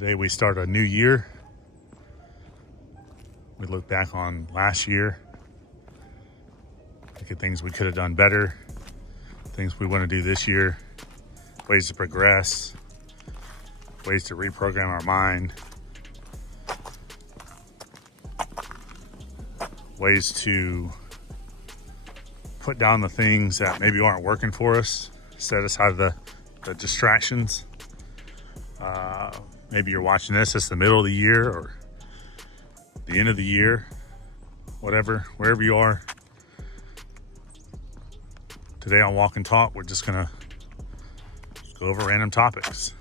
Today we start a new year. We look back on last year, look at things we could have done better, things we want to do this year, ways to progress, ways to reprogram our mind, ways to put down the things that maybe aren't working for us, set aside the distractions. Maybe you're watching this, it's the middle of the year or the end of the year, whatever, wherever you are. Today on Walk and Talk, we're just gonna go over random topics.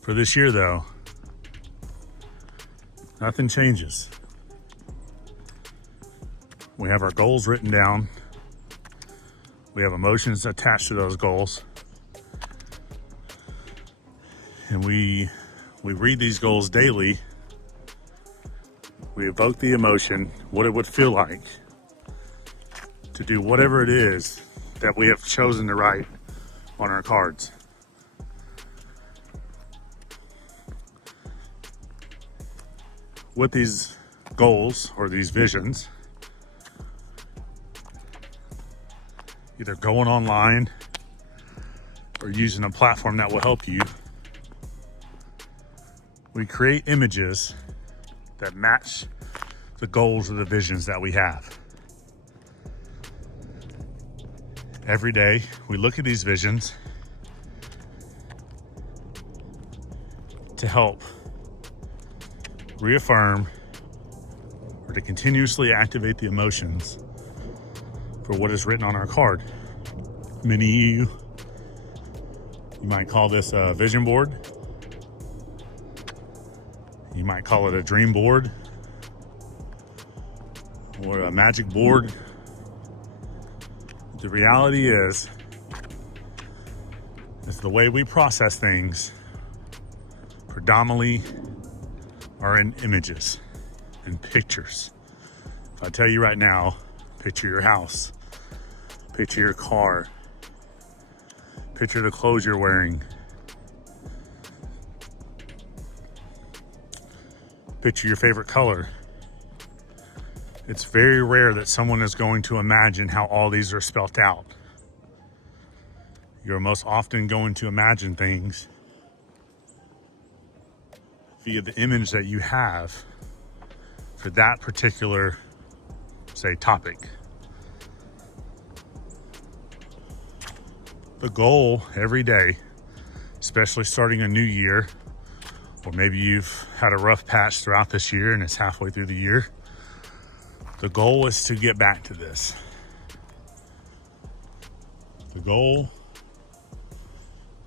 For this year though, nothing changes. We have our goals written down. We have emotions attached to those goals. And we read these goals daily. We evoke the emotion, what it would feel like to do whatever it is that we have chosen to write on our cards. With these goals or these visions, either going online or using a platform that will help you, we create images that match the goals or the visions that we have. Every day, we look at these visions to help reaffirm or to continuously activate the emotions for what is written on our card. Many of you might call this a vision board. You might call it a dream board or a magic board. The reality is the way we process things predominantly are in images and pictures. If I tell you right now, picture your house, picture your car, picture the clothes you're wearing, picture your favorite color. It's very rare that someone is going to imagine how all these are spelt out. You're most often going to imagine things via the image that you have for that particular, say, topic. The goal every day, especially starting a new year, or maybe you've had a rough patch throughout this year and it's halfway through the year. The goal is to get back to this. The goal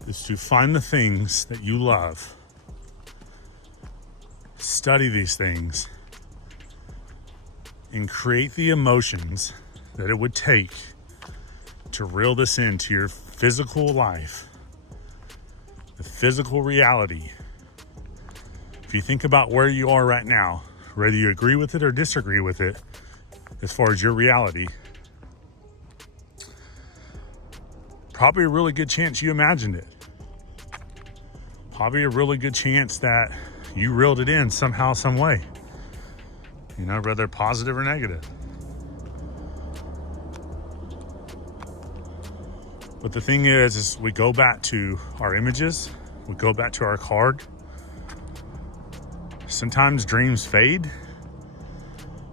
is to find the things that you love, study these things, and create the emotions that it would take to reel this into your physical life, the physical reality. If you think about where you are right now, whether you agree with it or disagree with it, as far as your reality, probably a really good chance you imagined it. Probably a really good chance that you reeled it in somehow, some way. You know, whether positive or negative. But the thing is we go back to our images, we go back to our card. Sometimes dreams fade.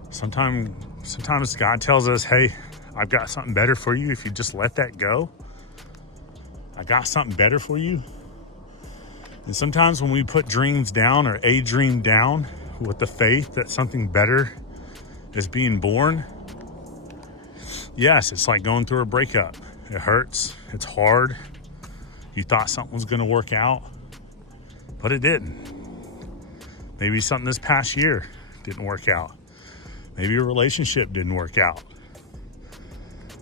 Sometimes God tells us, hey, I've got something better for you if you just let that go. I got something better for you. And sometimes when we put dreams down or a dream down with the faith that something better is being born, yes, it's like going through a breakup. It hurts, it's hard. You thought something was gonna work out, but it didn't. Maybe something this past year didn't work out. Maybe your relationship didn't work out.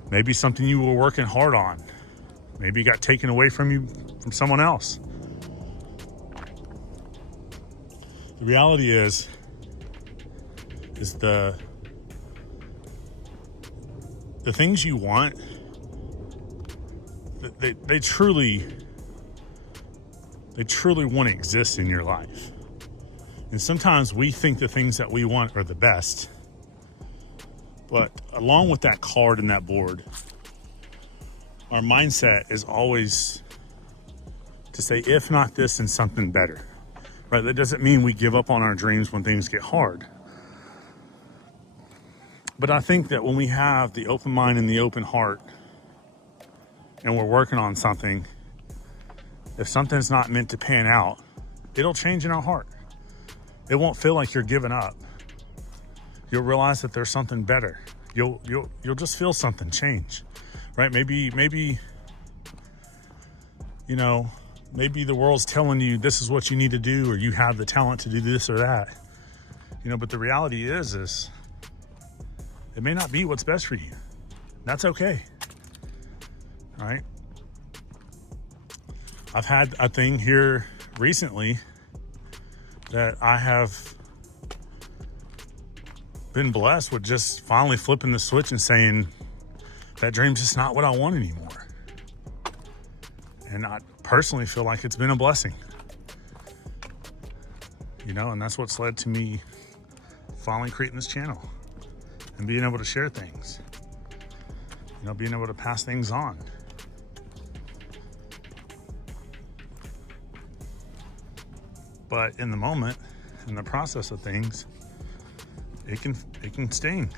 Maybe something you were working hard on. Maybe got taken away from you from someone else. The reality is the things you want, they truly they truly want to exist in your life. And sometimes we think the things that we want are the best. But along with that card and that board, our mindset is always to say, if not this, then something better. Right? That doesn't mean we give up on our dreams when things get hard. But I think that when we have the open mind and the open heart, and we're working on something, if something's not meant to pan out, it'll change in our heart. It won't feel like you're giving up. You'll realize that there's something better. You'll just feel something change, right? Maybe, you know, maybe the world's telling you this is what you need to do, or you have the talent to do this or that, you know, but the reality is it may not be what's best for you. That's okay. All right. I've had a thing here recently that I have been blessed with just finally flipping the switch and saying that dream's just not what I want anymore. And I personally feel like it's been a blessing, you know, and that's what's led to me finally creating this channel and being able to share things, you know, being able to pass things on. But in the moment, in the process of things, it can sting.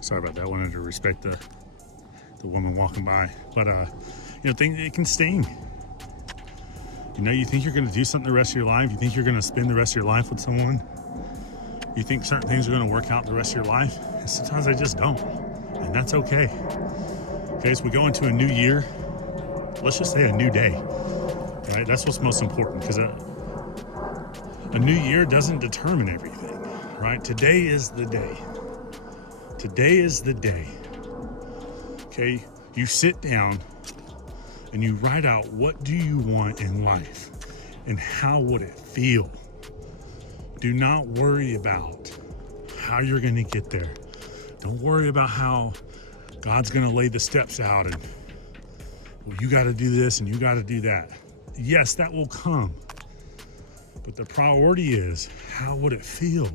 Sorry about that. I wanted to respect the woman walking by. But you know, it can sting. You know, you think you're going to do something the rest of your life. You think you're going to spend the rest of your life with someone. You think certain things are going to work out the rest of your life. And sometimes they just don't. And that's okay. Okay, so we go into a new year. Let's just say a new day, right? That's what's most important, because a new year doesn't determine everything, right? Today is the day. Today is the day. Okay, you sit down and you write out, what do you want in life and how would it feel? Do not worry about how you're going to get there. Don't worry about how God's going to lay the steps out and, well, you got to do this and you got to do that. Yes, that will come. But the priority is, how would it feel?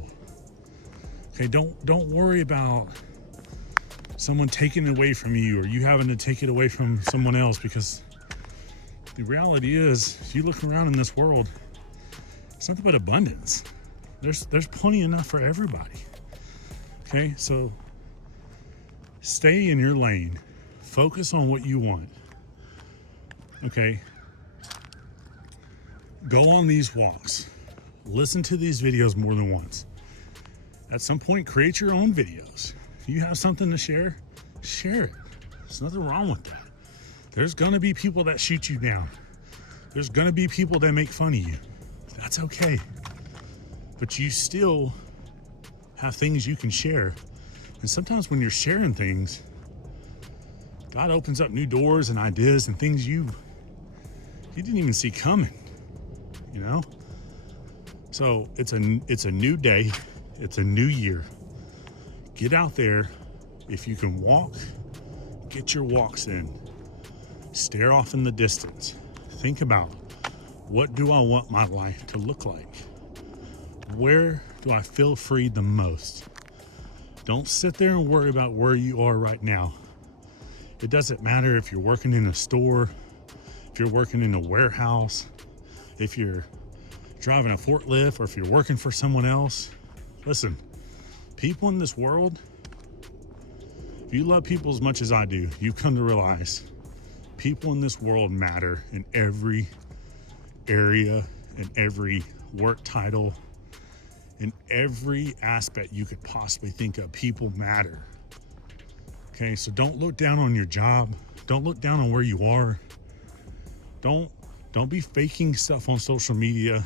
Okay, don't worry about someone taking it away from you or you having to take it away from someone else, because the reality is, if you look around in this world, it's nothing but abundance. There's plenty enough for everybody. Okay, so stay in your lane. Focus on what you want. Okay, go on these walks. Listen to these videos more than once. At some point, create your own videos. If you have something to share, share it. There's nothing wrong with that. There's gonna be people that shoot you down. There's gonna be people that make fun of you. That's okay. But you still have things you can share. And sometimes when you're sharing things, God opens up new doors and ideas and things you didn't even see coming, you know? So it's a new day. It's a new year. Get out there. If you can walk, get your walks in. Stare off in the distance. Think about, what do I want my life to look like? Where do I feel free the most? Don't sit there and worry about where you are right now. It doesn't matter if you're working in a store, if you're working in a warehouse, if you're driving a forklift, or if you're working for someone else. Listen, people in this world, if you love people as much as I do, you've come to realize people in this world matter in every area, in every work title, in every aspect you could possibly think of. People matter. Okay, so don't look down on your job. Don't look down on where you are. Don't be faking stuff on social media.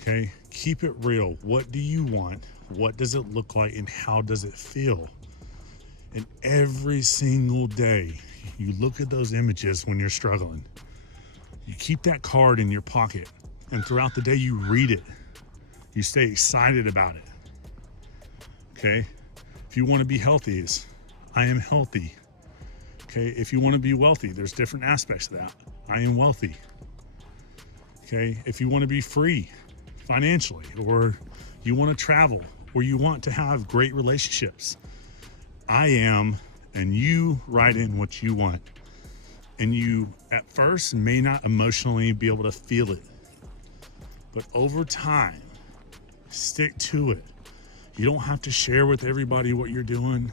Okay, keep it real. What do you want? What does it look like? And how does it feel? And every single day, you look at those images when you're struggling. You keep that card in your pocket, and throughout the day, you read it. You stay excited about it. Okay? If you want to be healthy, I am healthy. Okay, if you want to be wealthy, there's different aspects of that. I am wealthy. Okay, if you want to be free financially, or you want to travel, or you want to have great relationships, I am, and you write in what you want. And you at first may not emotionally be able to feel it, but over time, stick to it. You don't have to share with everybody what you're doing.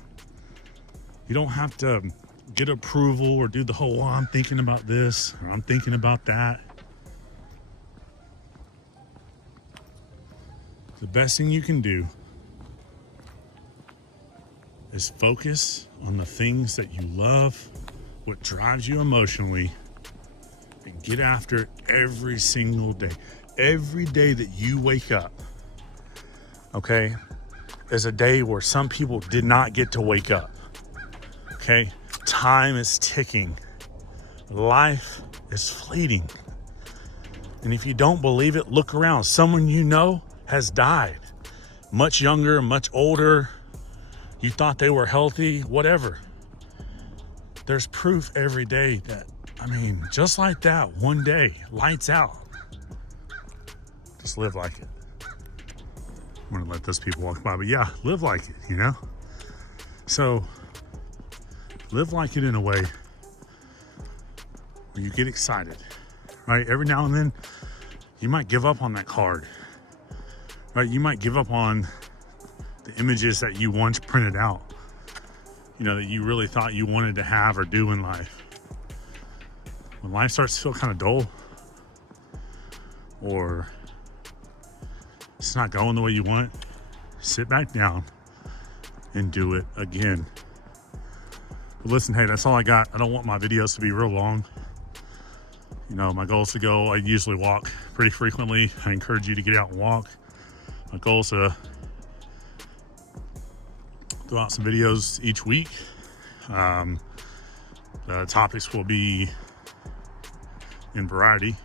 You don't have to get approval or do the whole, I'm thinking about this or I'm thinking about that. The best thing you can do is focus on the things that you love, what drives you emotionally, and get after it every single day. Every day that you wake up, okay, is a day where some people did not get to wake up. Okay, time is ticking. Life is fleeting. And if you don't believe it, look around. Someone you know has died. Much younger, much older. You thought they were healthy, whatever. There's proof every day that, just like that, one day, lights out. Just live like it. I'm gonna let those people walk by, but yeah, live like it, you know? So, live like it in a way where you get excited, right? Every now and then, you might give up on that card, right? You might give up on the images that you once printed out, that you really thought you wanted to have or do in life. When life starts to feel kind of dull, or it's not going the way you want, sit back down and do it again. But listen, hey, that's all I got. I don't want my videos to be real long. My goal is to go. I usually walk pretty frequently. I encourage you to get out and walk. My goal is to throw out some videos each week. The topics will be in variety.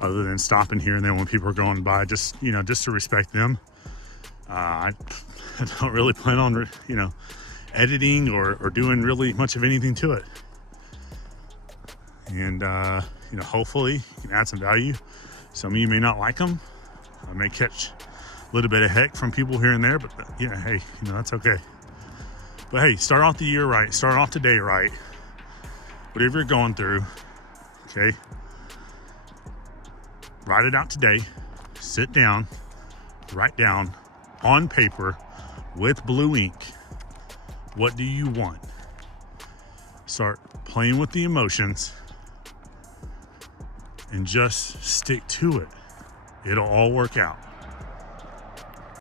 Other than stopping here and then when people are going by, just to respect them. I don't really plan on, editing or doing really much of anything to it. And, hopefully you can add some value. Some of you may not like them. I may catch a little bit of heck from people here and there, but hey, that's okay. But hey, start off the year right. Start off today right. Whatever you're going through, okay? Write it out today. Sit down, write down on paper with blue ink, what do you want? Start playing with the emotions and just stick to it. It'll all work out.